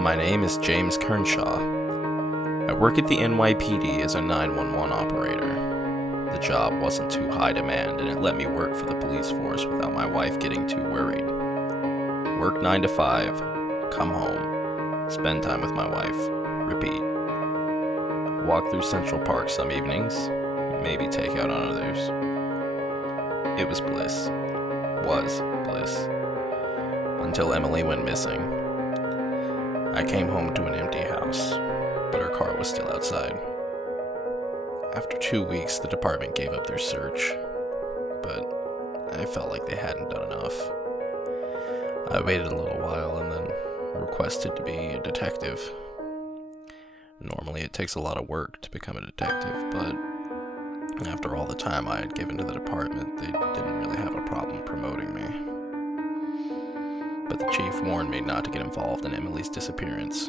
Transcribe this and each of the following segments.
My name is James Kernshaw. I work at the NYPD as a 911 operator. The job wasn't too high demand and it let me work for the police force without my wife getting too worried. Work 9 to 5, come home, spend time with my wife, repeat. Walk through Central Park some evenings, maybe take out on others. It was bliss. Was bliss. Until Emily went missing. I came home to an empty house, but her car was still outside. After 2 weeks, the department gave up their search, but I felt like they hadn't done enough. I waited a little while and then requested to be a detective. Normally it takes a lot of work to become a detective, but after all the time I had given to the department, they didn't really have a problem promoting me. But the chief warned me not to get involved in Emily's disappearance.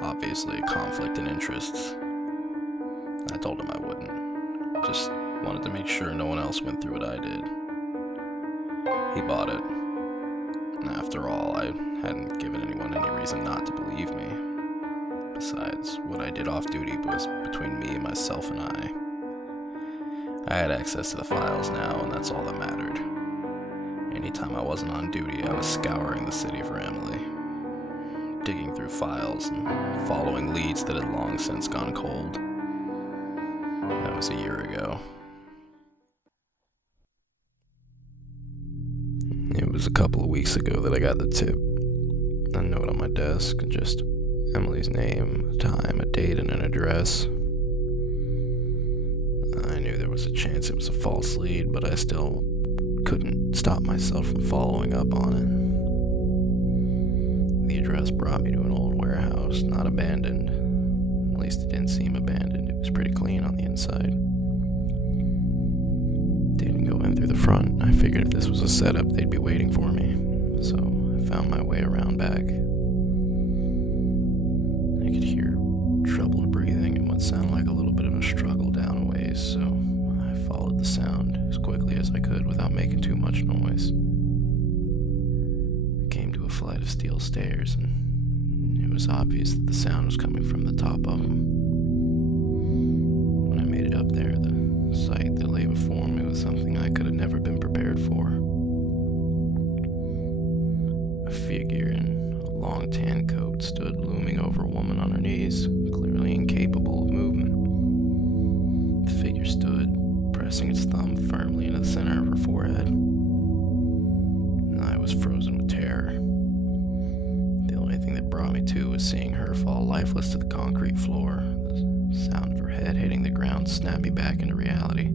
Obviously a conflict in interests. I told him I wouldn't. Just wanted to make sure no one else went through what I did. He bought it. After all, I hadn't given anyone any reason not to believe me. Besides, what I did off duty was between me, myself, and I. I had access to the files now, and that's all that mattered. Anytime I wasn't on duty, I was scouring the city for Emily, digging through files and following leads that had long since gone cold. That was a year ago. It was a couple of weeks ago that I got the tip. A note on my desk, just Emily's name, a time, a date, and an address. I knew there was a chance it was a false lead, but I still couldn't stop myself from following up on it. The address brought me to an old warehouse, not abandoned. At least it didn't seem abandoned. It was pretty clean on the inside. Didn't go in through the front. I figured if this was a setup, they'd be waiting for me. So I found my way around back. I could hear troubled breathing and what sounded like a little bit of a struggle down a ways, so I followed the sound as quickly as I could without making too much noise. I came to a flight of steel stairs, and it was obvious that the sound was coming from the top of them. When I made it up there, the sight that lay before me was something I could have never been prepared for. A figure in a long tan coat stood looming over a woman on her knees, clearly incapable of movement. The figure stood, pressing its thumb firmly into the center of her forehead. I was frozen with terror. The only thing that brought me to was seeing her fall lifeless to the concrete floor. The sound of her head hitting the ground snapped me back into reality.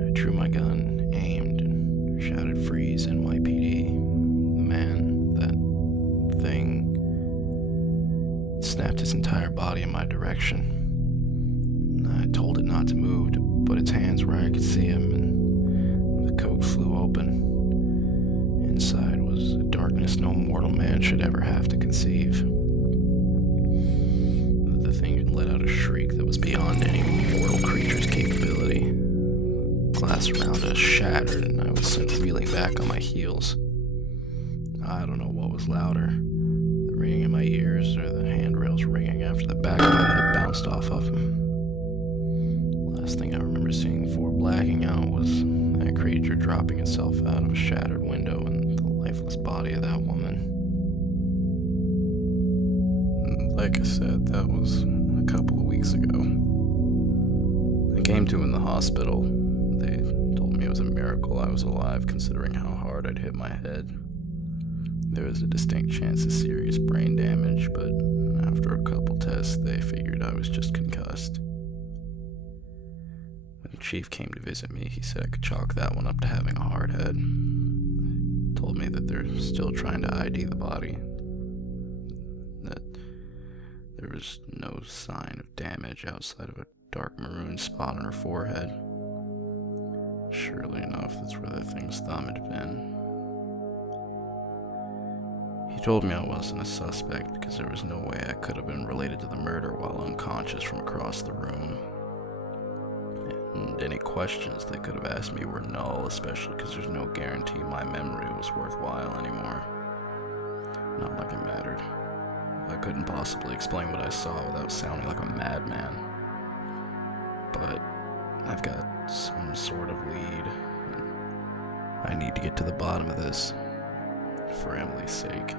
I drew my gun, aimed, and shouted, "Freeze, NYPD." The man, that thing, snapped its entire body in my direction. I told it not to move, to put its hands where I could see him, and the coat flew open. Inside was a darkness no mortal man should ever have to conceive. The thing let out a shriek that was beyond any mortal creature's capability. Glass around us shattered, and I was sent reeling back on my heels. I don't know what was louder, the ringing in my ears or the handrails ringing after the back of my head bounced off of them. Last thing I remember seeing before blacking out was that creature dropping itself out of a shattered window and the lifeless body of that woman. Like I said, that was a couple of weeks ago. I came to in the hospital. They told me it was a miracle I was alive considering how hard I'd hit my head. There was a distinct chance of serious brain damage, but after a couple tests, they figured I was just concussed. When the chief came to visit me, he said I could chalk that one up to having a hard head. He told me that they're still trying to ID the body, that there was no sign of damage outside of a dark maroon spot on her forehead. Surely enough, that's where the thing's thumb had been. He told me I wasn't a suspect because there was no way I could have been related to the murder while unconscious from across the room. And any questions they could have asked me were null, especially because there's no guarantee my memory was worthwhile anymore. Not like it mattered. I couldn't possibly explain what I saw without sounding like a madman. But I've got some sort of lead. I need to get to the bottom of this, for Emily's sake.